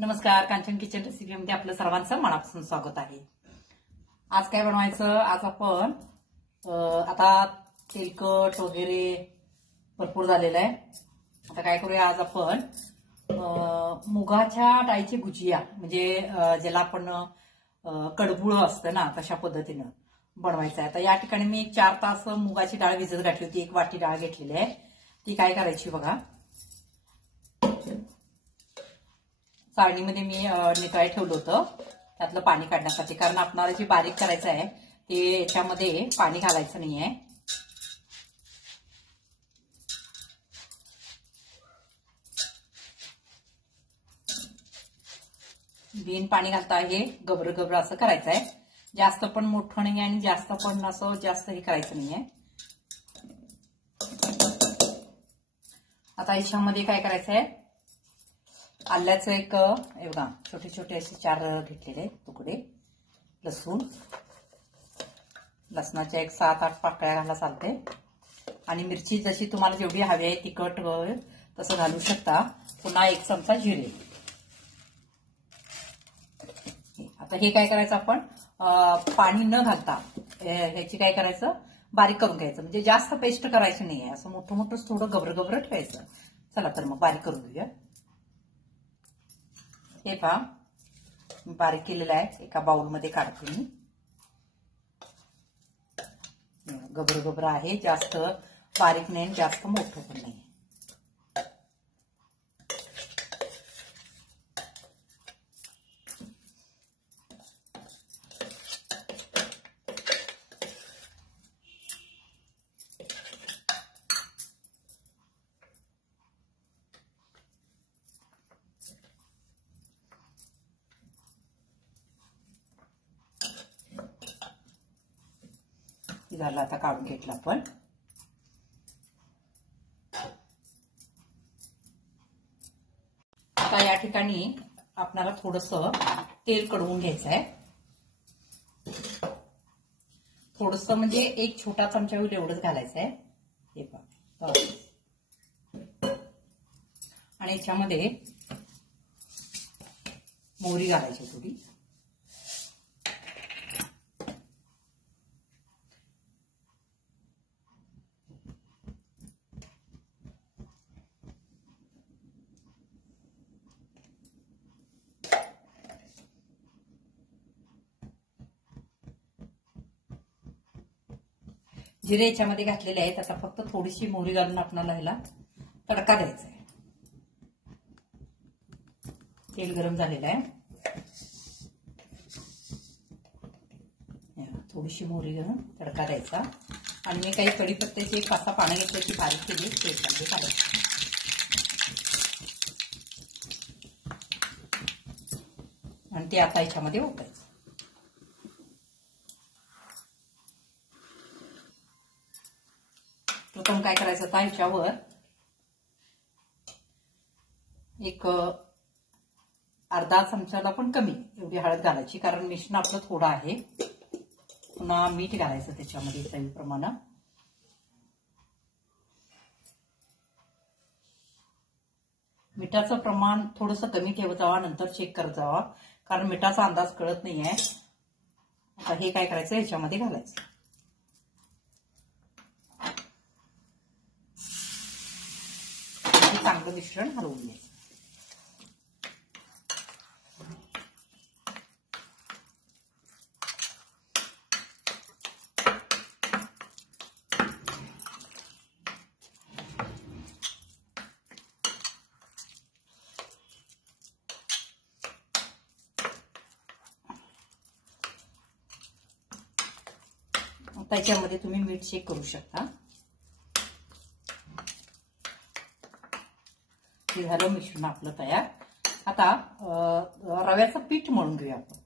नमस्कार, कांचन किचन रेसिपीमध्ये आपलं सर्वांचं मनापासून स्वागत आहे। आज काय बनवायचं? आज आपण आता तेलकट वगैरे भरपूर झालेलं आहे। आता काय करूया, आज आपण मुगाच्या डाळीची भुजिया म्हणजे ज्याला आपण कडबुळ असतं ना, तशा पद्धतीनं बनवायचं आहे। आता या ठिकाणी मी 4 तास मुगाची डाळ भिजत घातली होती। 1 वाटी डाळ घेतलेली आहे। ती काय करायची बघा, चाळणीमध्ये मी नितळायला ठेवलं होतं त्यातलं पाणी काढण्यासाठी, कारण आपल्याला जे बारीक करायचं आहे ते याच्यामध्ये पाणी घालायचं नाहीये। बिन पाणी घालता हे गबर गबर असं करायचं आहे। जास्त पण मोठं नाही आणि जास्त पण असं जास्त हे करायचं नाहीये। आता याच्यामध्ये काय करायचं आहे, आल्याचं एक बघा छोटे छोटे असे 4 घेतलेले तुकडे, लसणाच्या एक 7-8 पाकळ्या घाला चालते, आणि मिरची जशी तुम्हाला जेवढी हवी आहे तिखट तसं घालू शकता। पुन्हा 1 चमचा जिरे। आता हे काय करायचं, आपण पाणी न घालता ह्याची काय करायचं, बारीक करून घ्यायचं। म्हणजे जास्त पेस्ट करायची नाहीये, असं मोठं मोठं थोडं गबर गबर ठेवायचं। चला तर मग बारीक करून घेऊया। हे पहा बारीक केलेलं आहे, एका बाउलमध्ये काढते मी। गबर गबर आहे, जास्त बारीक नाही जास्त मोठं पण नाही। झालं, आता काढून घेतलं आपण। आता या ठिकाणी आपल्याला थोडंसं तेल कडवून घ्यायचं आहे। थोडंसं म्हणजे 1 छोटा चमचा होईल एवढंच घालायचं आहे। हे पहा, आणि याच्यामध्ये मोहरी घालायची थोडी। जिरे याच्यामध्ये घातलेले आहेत। आता फक्त थोडीशी मोहरी घालून आपल्याला ह्याला तडका द्यायचा आहे। तेल गरम झालेलं आहे, थोडीशी मोहरी घालून तडका द्यायचा। आणि मी काही कढीपत्त्याची 1 5-6 पानं घेतली, ती बारीक केली, त्याच्यामध्ये घालायची। आणि ते आता याच्यामध्ये ओतायचं। प्रथम काय करायचं, आता ह्याच्यावर एक अर्धा चमचाला पण कमी एवढी हळद घालायची, कारण मिश्रण आपलं थोडं आहे। पुन्हा मीठ घालायचं त्याच्यामध्ये चवीप्रमाणे। मिठाचं प्रमाण थोडंसं कमी ठेवत जावा, नंतर चेक करत जावा, कारण मिठाचा अंदाज कळत नाहीये। आता हे काय करायचं, ह्याच्यामध्ये घालायचं। चांगलं मिश्रण हलवून घ्यायचं। त्याच्यामध्ये तुम्ही मीठ चेक करू शकता। हे झालं मिश्रण आपलं तयार। आता रव्याचं पीठ मळून घेऊया आपण।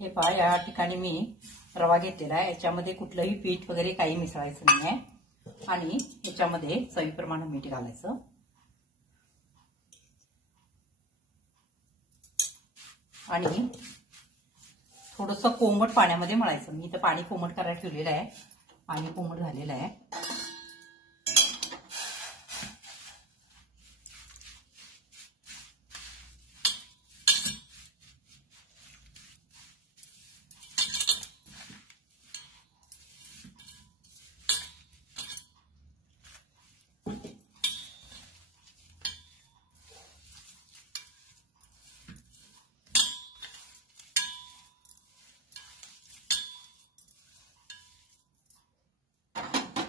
हे पहा, या ठिकाणी मी रवा घेतलेला आहे। याच्यामध्ये कुठलंही पीठ वगैरे काही मिसळायचं नाहीये, आणि याच्यामध्ये चवीप्रमाणे मीठ घालायचं। आणि थोडंसं कोमट पाण्यामध्ये मळायचं। मी इथं पाणी कोमट करायला ठेवलेलं आहे, पाणी कोमट झालेलं आहे।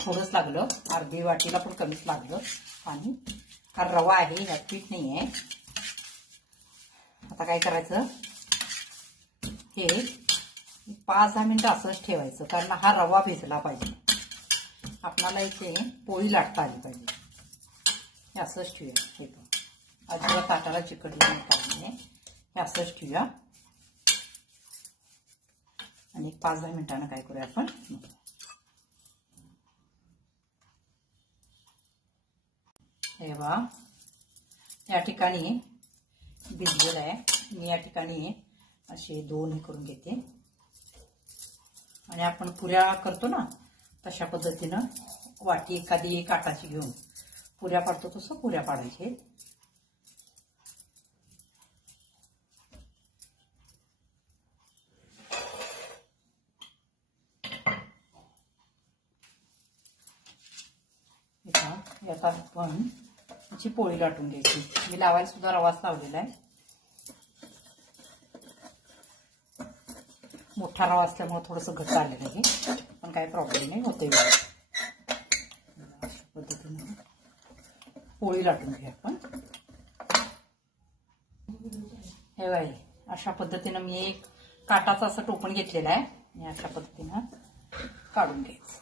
थोडंच लागलं, अर्धी वाटीला पण कमीच लागलं पाणी, कारण रवा आहे, ह्यात पीठ नाही आहे. आता काय करायचं, हे 5-10 मिनिटं असंच ठेवायचं, कारण हा रवा भिजला पाहिजे. आपल्याला इथे पोळी लाटता आली पाहिजे. हे असंच ठेवूया. हे पण अजिबात ताटाला चिकटलं पाहिजे. हे असंच ठेवूया आणि 5-10 मिनिटांना काय करूया आपण, हे बघा या ठिकाणी भिजलेलं आहे. मी या ठिकाणी असे 2 हे करून घेते आणि आपण पुऱ्या करतो ना तशा पद्धतीनं वाटी एखादी काटाची घेऊन पुऱ्या पाडतो तसं पुऱ्या पाडायचे. याचा आपण अशी पोळी लाटून घ्यायची. मी लावायला सुद्धा रवाच लावलेला आहे. मोठा रवा असल्यामुळे थोडंसं घट्ट आलेलं आहे, पण काही प्रॉब्लेम नाही, होते. अशा पद्धतीने पोळी लाटून घ्या आपण. हे बाई अशा पद्धतीनं मी एक काटाचं असं टोपण घेतलेलं आहे आणि अशा पद्धतीनं काढून घ्यायचं.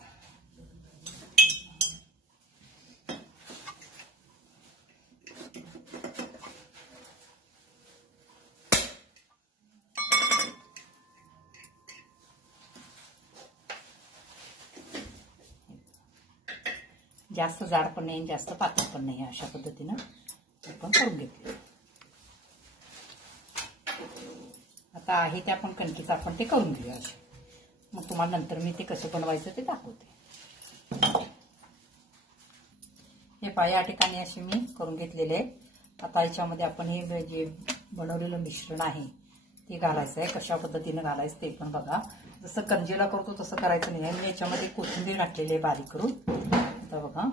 जास्त जाड पण नाही, जास्त पातळ पण नाही, अशा पद्धतीनं आपण करून घेतले. आता आहे ते आपण कणकीचं आपण ते करून घेऊया. मग तुम्हाला नंतर मी ते कसं बनवायचं ते दाखवते. हे पहा या ठिकाणी असे मी करून घेतलेले आहे. आता याच्यामध्ये आपण हे जे बनवलेलं मिश्रण आहे ते घालायचं आहे. कशा पद्धतीनं घालायचं ते पण बघा. जसं कंजेला करतो तसं करायचं नाही आहे. मी याच्यामध्ये कोथिंबीर घातलेली आहे बारीक करून. आता बघा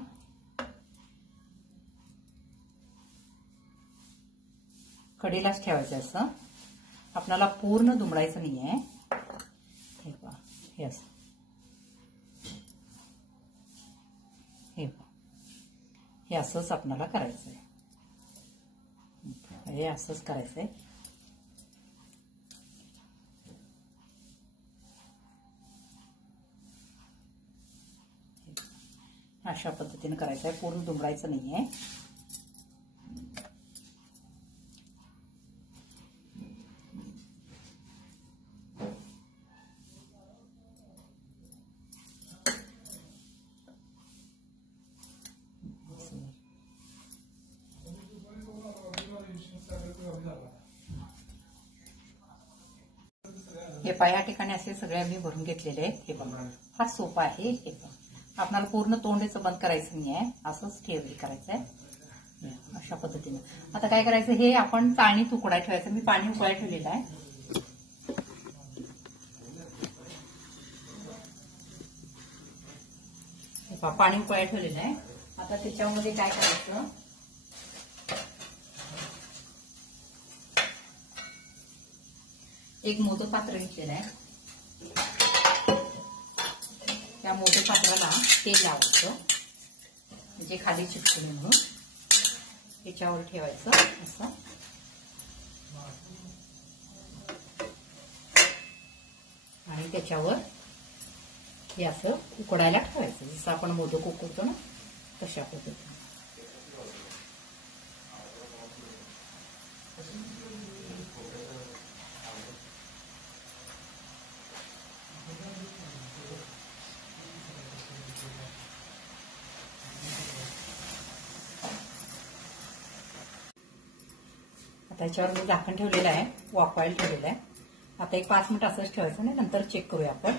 कढईलाच ठेवायचं असं, आपल्याला पूर्ण दुमडायचं नाही आहे. हे पहा हे असं, हे असंच आपल्याला करायचं आहे. हे असंच करायचं आहे. अशा पद्धतीने करायचं आहे, पूर्ण दुमडायचं नाही आहे. हे पहा या ठिकाणी असे सगळे आम्ही भरून घेतलेले आहेत. हे बघा हा सोपा आहे. हे पहा आपल्याला पूर्ण तोंडाचं बंद करायचं नाही आहे, असंच करायचं आहे अशा पद्धतीने. आता काय करायचं, हे आपण पाणी उकळायला ठेवायचं. मी पाणी उकळायला ठेवलेलं आहे. हे पहा पाणी उकळायला ठेवलेलं आहे. आता त्याच्यामध्ये काय करायचं, एक मोदक पात्र घेतलेलं आहे. त्या मोदक पात्राला तेल लावायचं, म्हणजे खाली चिपकू नये म्हणून. त्याच्यावर ठेवायचं असं आणि त्याच्यावर हे असं उकडायला ठेवायचं. जसं आपण मोदक उकडतो ना तशा पद्धतीने. त्याच्यावर मी झाकण ठेवलेलं आहे, वाफवायला ठेवलेलं आहे. आता एक 5 मिनिट असंच ठेवायचं आणि नंतर चेक करूया आपण.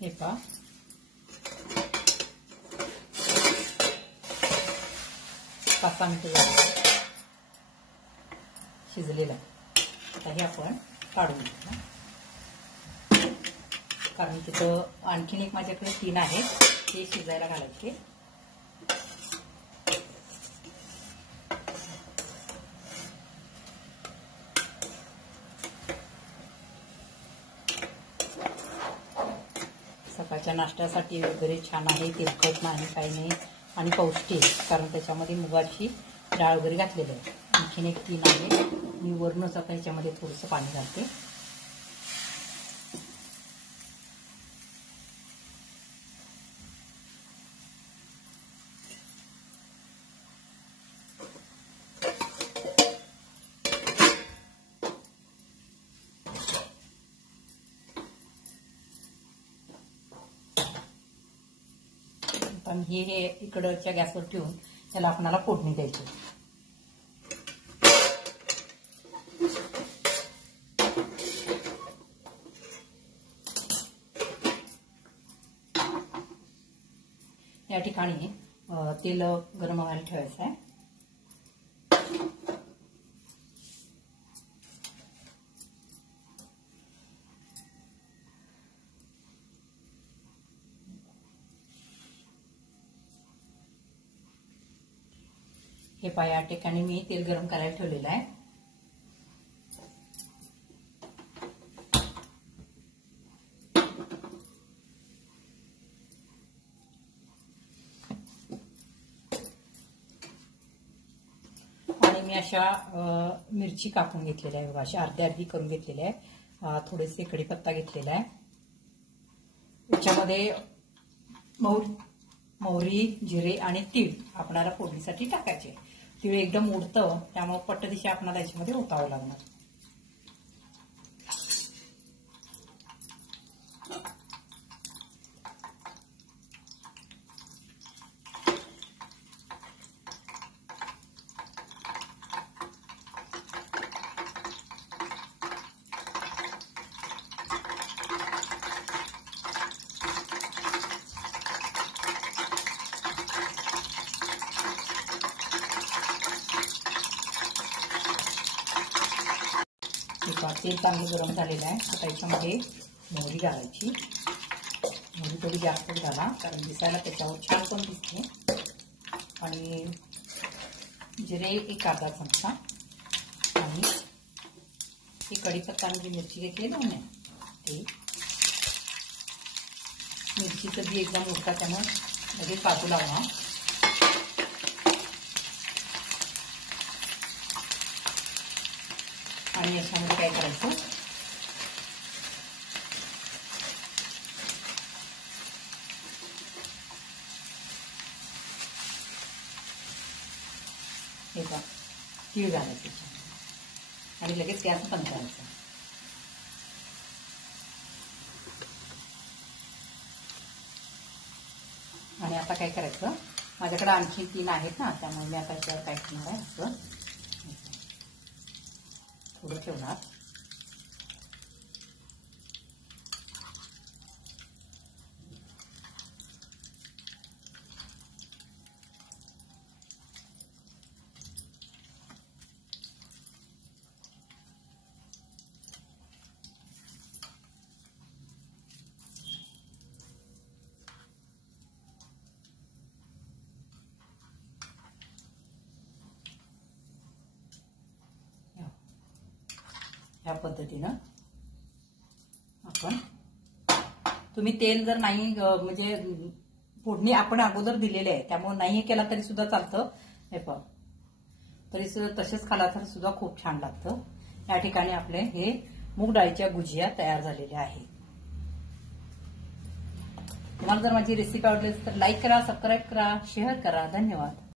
हे पहा 5-6 मिनिटं झाली, शिजलेलं आहे. आता हे आपण काढून घेऊ, कारण तिथं आणखीन एक माझ्याकडे 3 आहेत ते शिजायला घालायचे. सकाळच्या नाश्त्यासाठी वगैरे छान आहे, तेलकट नाही काही नाही आणि पौष्टिक, कारण त्याच्यामध्ये मुगाची डाळ वगैरे घातलेली आहे. आणखीन एक 3 आहे. मी वरूनच आता ह्याच्यामध्ये थोडंसं पाणी घालते. पण हे इकडच्या गॅसवर ठेवून त्याला आपल्याला फोडणी द्यायची. या ठिकाणी तेल गरम व्हायला ठेवायचं आहे. हे पहा, या ठिकाणी मी तेल गरम करायला ठेवलेलं आहे. आणि मी अशा मिरची कापून घेतलेल्या आहे बघा, अशा अर्धी करून घेतलेल्या आहे. थोडेसे कढीपत्ता घेतलेला आहे. याच्यामध्ये मोहरी, जिरे आणि तीळ आपल्याला फोडणीसाठी टाकायचे. तीळ एकदम उडतं, त्यामुळे पट्टदिशी आपल्याला याच्यामध्ये ओतावं लागणार. तेल चांगलं गरम झालेलं आहे. आता याच्यामध्ये मोहरी घालायची. मोहरी थोडी जास्तच घाला, कारण दिसायला त्याच्यावर छान पण दिसते. आणि जिरे एक अर्धा चमचा आणि ही कढीपत्ता आणि जी मिरची घेतली ना ते मिरचीचं बी एकदम उडका, त्यामुळे लगेच बाजूला लावा. आणि याच्यामध्ये काय करायचं, हे बघा तीळ घालायचं आणि लगेच गॅस बंद करायचा. आणि आता काय करायचं, माझ्याकडे आणखी 3 आहेत ना, त्यामुळे मी आता याच्यावर काय करणार आहे, असं थोडं ठेवणार. ह्या पद्धतीनं आपण, तुम्ही तेल जर नाही म्हणजे फोडणी आपण अगोदर दिलेली आहे त्यामुळे नाही केला तरी सुद्धा चालतं. हे पहा, तरी सुद्धा तसेच खाला तर सुद्धा खूप छान लागतं. या ठिकाणी आपले हे मूग डाळीच्या गुजिया तयार झालेल्या आहेत. तुम्हाला जर माझी रेसिपी आवडली तर लाईक करा, सबस्क्राईब करा, शेअर करा. धन्यवाद.